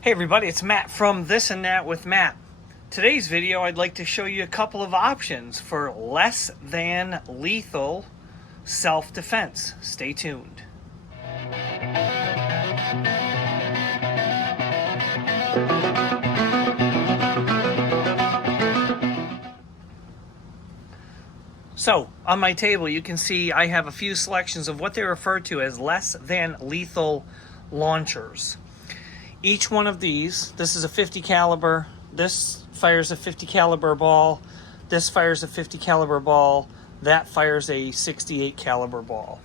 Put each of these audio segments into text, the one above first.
Hey everybody, it's Matt from This and That with Matt. Today's video, I'd like to show you a couple of options for less than lethal self-defense. Stay tuned. So, on my table, you can see I have a few selections of what they refer to as less than lethal launchers. Each one of these, this is a 50 caliber, this fires a 50 caliber ball, this fires a 50 caliber ball, that fires a 68 caliber ball.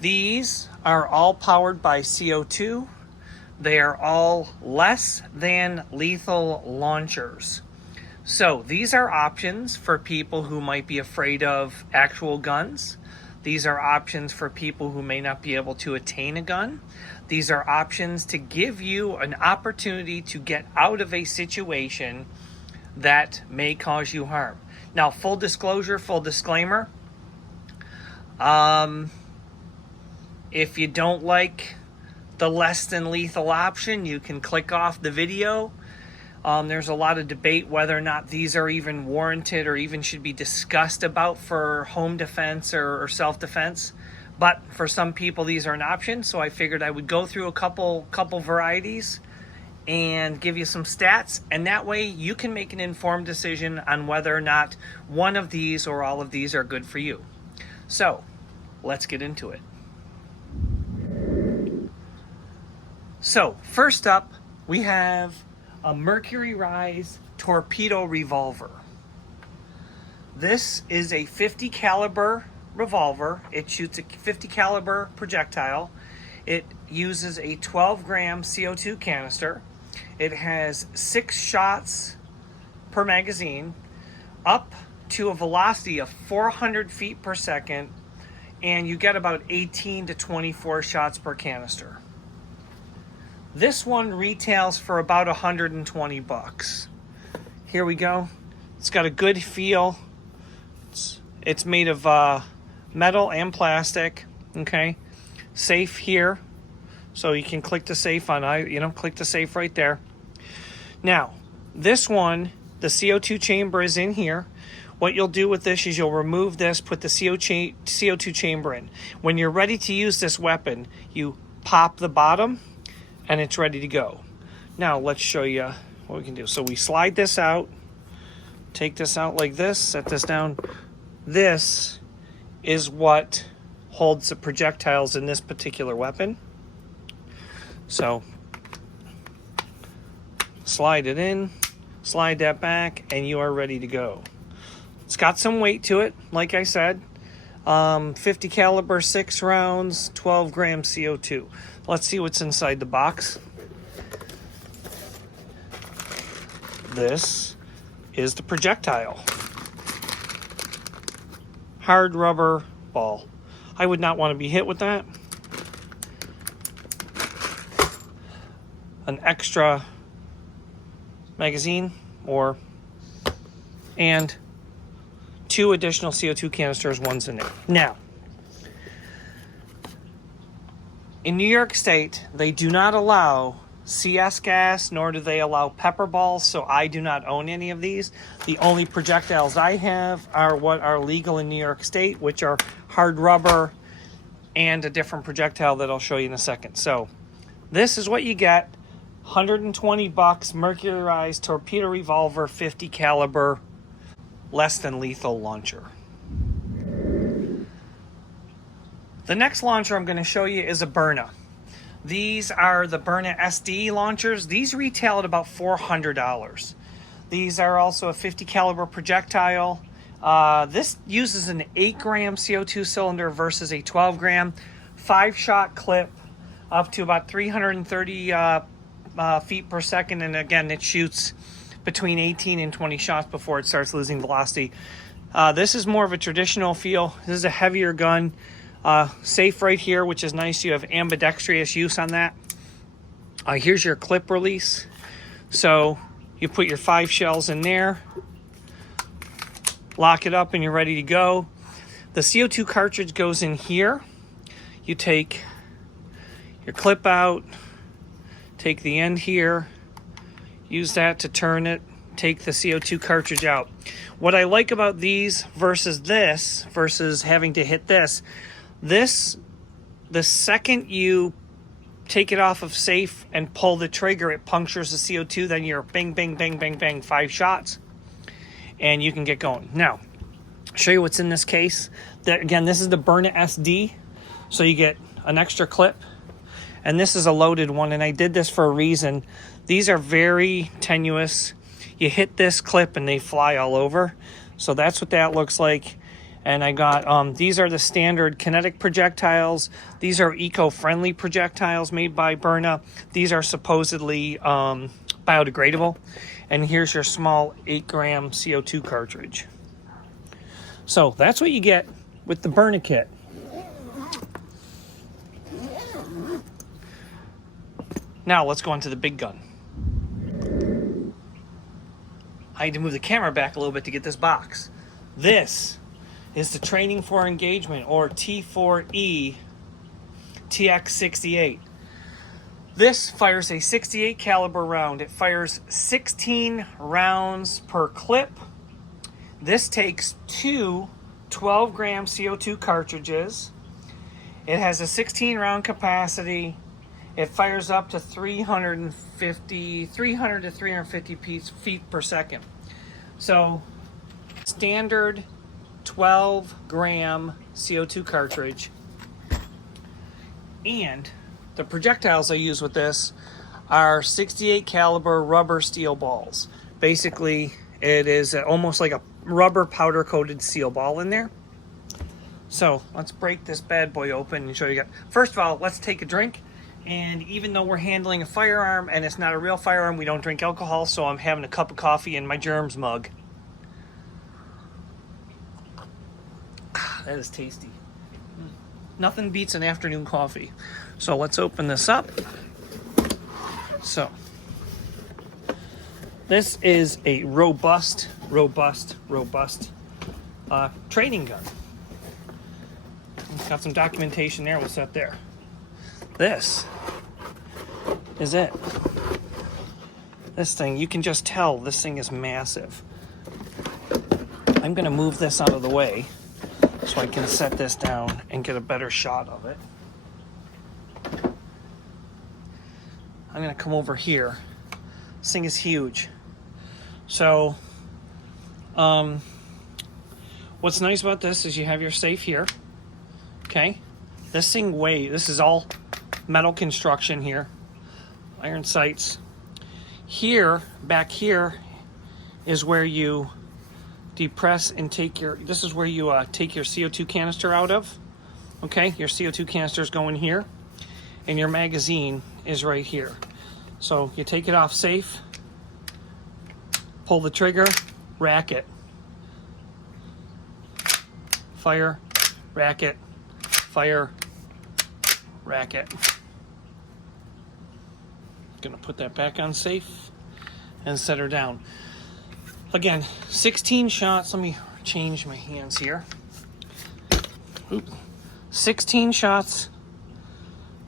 These are all powered by CO2. They are all less than lethal launchers. So these are options for people who might be afraid of actual guns. These are options for people who may not be able to attain a gun. These are options to give you an opportunity to get out of a situation that may cause you harm. Now, full disclosure, full disclaimer, if you don't like the less than lethal option, you can click off the video. There's a lot of debate whether or not these are even warranted or even should be discussed about for home defense or self-defense. But for some people, these are an option. So I figured I would go through a couple varieties and give you some stats. And that way you can make an informed decision on whether or not one of these or all of these are good for you. So let's get into it. So first up, we have a Mercury Torpedo Revolver. This is a 50 caliber revolver. It shoots a 50 caliber projectile. It uses a 12 gram CO2 canister. It has 6 shots per magazine, up to a velocity of 400 feet per second, and you get about 18 to 24 shots per canister. This one retails for about 120 bucks. Here we go. It's got a good feel. It's made of metal and plastic. Okay, safe here, so you can click the safe on. Click the safe right there. Now, this one, the CO2 chamber is in here. What you'll do with this is you'll remove this, put the CO2 chamber in. When you're ready to use this weapon, you pop the bottom, and it's ready to go. Now let's show you what we can do. So we slide this out, take this out like this, set this down. This is what holds the projectiles in this particular weapon. So slide it in, slide that back, and you are ready to go. It's got some weight to it, like I said. 50 caliber, 6 rounds, 12 gram CO2. Let's see what's inside the box. This is the projectile. Hard rubber ball. I would not want to be hit with that. An extra magazine and 2 additional CO2 canisters, one's in there. Now, in New York State, they do not allow CS gas, nor do they allow pepper balls, so I do not own any of these. The only projectiles I have are what are legal in New York State, which are hard rubber and a different projectile that I'll show you in a second. So this is what you get. 120 bucks, Mercury Torpedo Revolver, 50 caliber, less than lethal launcher. The next launcher I'm going to show you is a Burna. These are the Burna SD launchers. These retail at about $400. These are also a 50 caliber projectile. This uses an 8 gram CO2 cylinder versus a 12 gram, 5-shot clip up to about 330 feet per second. And again, it shoots between 18 and 20 shots before it starts losing velocity. This is more of a traditional feel. This is a heavier gun. Safe right here, which is nice. You have ambidextrous use on that. Here's your clip release. So you put your 5 shells in there, lock it up, and you're ready to go. The CO2 cartridge goes in here. You take your clip out, take the end here, use that to turn it, take the CO2 cartridge out. What I like about these versus this, versus having to hit this, the second you take it off of safe and pull the trigger, it punctures the CO2, then you're bang, bang, bang, bang, bang, 5 shots, and you can get going. Now, I'll show you what's in this case. Again, this is the Burna SD, so you get an extra clip, and this is a loaded one, and I did this for a reason. These are very tenuous. You hit this clip and they fly all over, so that's what that looks like. And I got, these are the standard kinetic projectiles. These are eco-friendly projectiles made by Burna. These are supposedly biodegradable. And here's your small 8-gram CO2 cartridge. So that's what you get with the Burna kit. Now let's go into the big gun. I need to move the camera back a little bit to get this box. This is the Training for Engagement, or T4E Tx68. This fires a 68 caliber round. It fires 16 rounds per clip. This takes 2 12-gram CO2 cartridges. It has a 16 round capacity. It fires up to 300 to 350 feet per second. So standard 12-gram CO2 cartridge. And the projectiles I use with this are 68 caliber rubber steel balls. Basically, it is almost like a rubber powder coated steel ball in there. So let's break this bad boy open and show you. First of all, let's take a drink. And even though we're handling a firearm and it's not a real firearm, we don't drink alcohol, so I'm having a cup of coffee in my germs mug. That is tasty. Nothing beats an afternoon coffee. So let's open this up. So this is a robust training gun. It's got some documentation there. We'll set there. This is it. This thing, you can just tell this thing is massive. I'm going to move this out of the way so I can set this down and get a better shot of it. I'm going to come over here. This thing is huge. So, what's nice about this is you have your safe here. Okay? This thing weighs, this is all metal construction here. Iron sights. Here, back here, is where you depress and take your, this is where you take your CO2 canister out of. Okay, your CO2 canister is going here, and your magazine is right here. So you take it off safe, pull the trigger, rack it. Fire, rack it, fire, rack it. Gonna put that back on safe and set her down. Again, 16 shots. Let me change my hands here. Oop. 16 shots.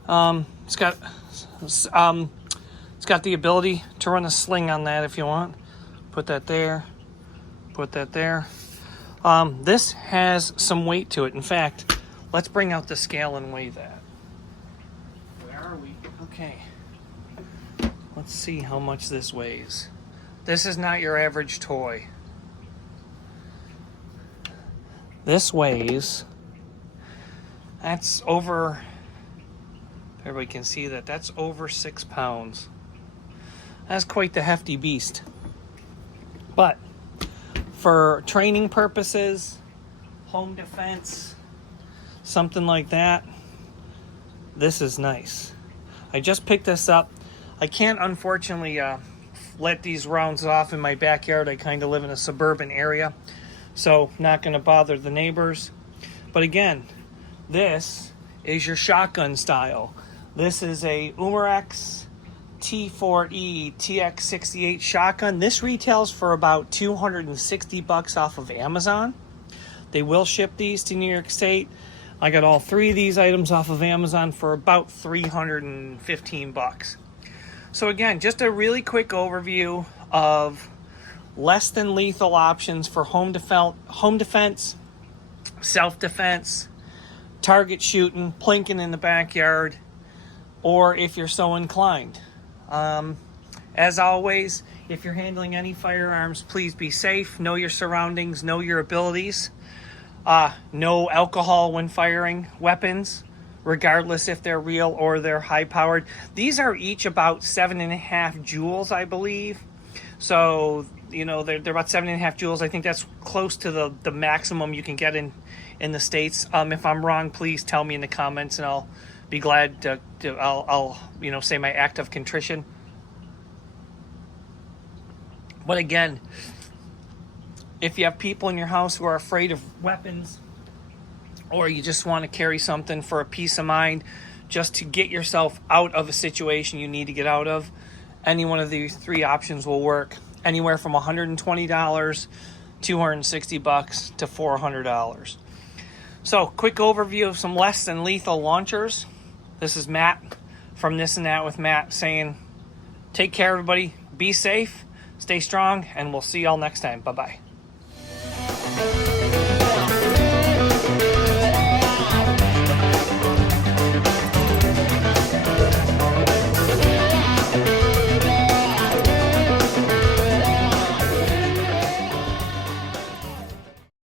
It's got the ability to run a sling on that if you want. Put that there. Put that there. This has some weight to it. In fact, let's bring out the scale and weigh that. Where are we? Okay. Let's see how much this weighs. This is not your average toy. This weighs, that's over, everybody can see that, that's over 6 pounds. That's quite the hefty beast. But for training purposes, home defense, something like that, this is nice. I just picked this up. I can't, unfortunately, let these rounds off in my backyard. I kind of live in a suburban area, so not going to bother the neighbors. But again, this is your shotgun style. This is a Umarex T4E Tx68 shotgun. This retails for about $260 off of Amazon. They will ship these to New York State. I got all 3 of these items off of Amazon for about $315. So again, just a really quick overview of less than lethal options for home defense, self-defense, target shooting, plinking in the backyard, or if you're so inclined. As always, if you're handling any firearms, please be safe, know your surroundings, know your abilities. No alcohol when firing weapons, regardless if they're real or they're high-powered. These are each about 7.5 joules, I believe. So, you know, they're about 7.5 joules. I think that's close to the maximum you can get in the States. If I'm wrong, please tell me in the comments, and I'll be glad to I'll you know, say my act of contrition. But again, if you have people in your house who are afraid of weapons, or you just want to carry something for a peace of mind, just to get yourself out of a situation you need to get out of, any one of these three options will work. Anywhere from $120, $260 to $400. So, quick overview of some less than lethal launchers. This is Matt from This and That with Matt saying, take care, everybody. Be safe, stay strong, and we'll see y'all next time. Bye-bye.